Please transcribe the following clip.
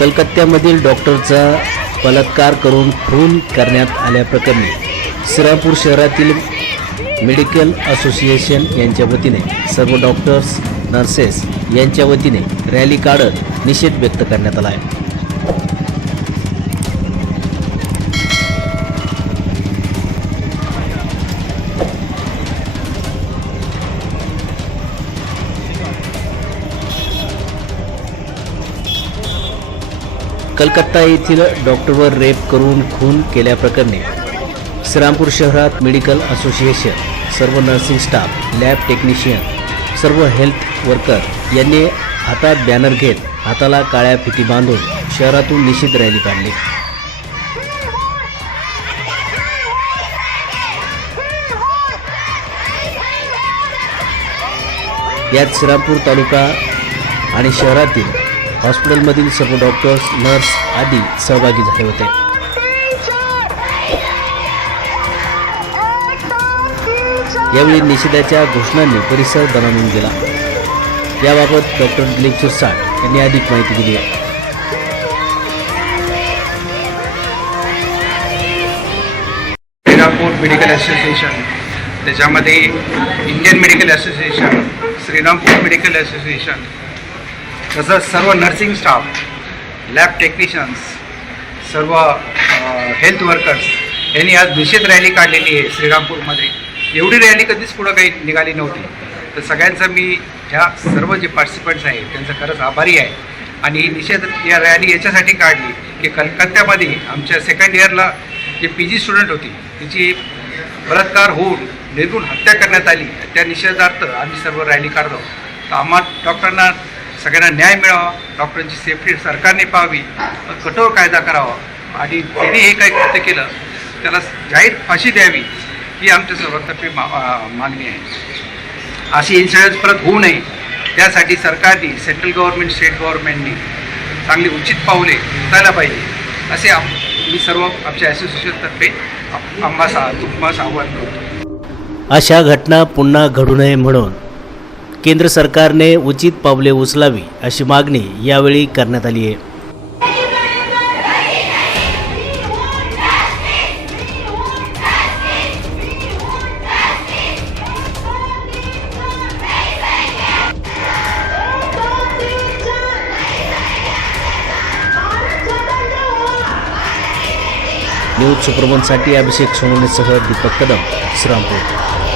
कलकत्त्यामधील डॉक्टरचा बलात्कार करून खून करण्यात आल्याप्रकरणी श्रीरामपूर शहरातील मेडिकल असोसिएशन यांच्या वतीने सर्व डॉक्टर्स नर्सेस यांच्या वतीने रॅली काढत निषेध व्यक्त करण्यात आला आहे. कलकत्ता येथील डॉक्टरवर रेप करून खून केल्याप्रकरणी श्रीरामपूर शहरात मेडिकल असोसिएशन सर्व नर्सिंग स्टाफ लॅब टेक्निशियन सर्व हेल्थ वर्कर यांनी हातात बॅनर घेत हाताला काळ्या फिती बांधून शहरातून निषेध रॅली काढली. यात श्रीरामपूर तालुका आणि शहरातील हॉस्पिटलमधील सर्व डॉक्टर्स नर्स आदी सहभागी झाले होते. यावेळी निषेधाच्या घोषणांनी परिसर दणाणून गेला याबाबत डॉक्टर दिलीप शिरसाट यांनी अधिक माहिती दिली आहे. श्रीरामपूर मेडिकल असोसिएशन त्याच्यामध्ये Indian Medical Association Shrirampur medical association तसंच सर्व नर्सिंग स्टाफ लॅब टेक्निशियन्स सर्व हेल्थ वर्कर्स यांनी आज निषेध रॅली काढलेली आहे श्रीरामपूरमध्ये. एवढी रॅली कधीच पुढं काही निघाली नव्हती. तर सगळ्यांचं मी ह्या सर्व जे पार्टिसिपंट्स आहेत त्यांचं खरंच आभारी आहे. आणि ही निषेध या रॅली याच्यासाठी काढली की कलकत्त्यामध्ये आमच्या सेकंड इयरला जे पी जी स्टुडंट होती तिची बलात्कार होऊन निर्गुण हत्या करण्यात आली. त्या निषेधार्थ आम्ही सर्व रॅली काढलो. तर आम्हा डॉक्टरांना सगळ्यांना न्याय मिळावा डॉक्टरांची सेफ्टी सरकारने पाहावी कठोर कायदा करावा. आणि त्यांनी हे काही कृत्य केलं त्याला जाहीर फाशी द्यावी ही आमच्या सर्वांतर्फे मा मागणी आहे. अशी इन्शुरन्स परत होऊ नये. त्यासाठी सरकारने सेंट्रल गव्हर्नमेंट स्टेट गव्हर्नमेंटनी चांगली उचित पावले उचलायला पाहिजे. असे आम मी सर्व आमच्या असोसिएशनतर्फे आम- सा तुम्हाला आवाहन करतो. अशा घटना पुन्हा घडू नये म्हणून केंद्र सरकारने उचित पावले उचलावी अशी मागणी यावेळी करण्यात आली आहे. न्यूज सुप्रमनसाठी अभिषेक सोनवणेसह दीपक कदम श्रामपूर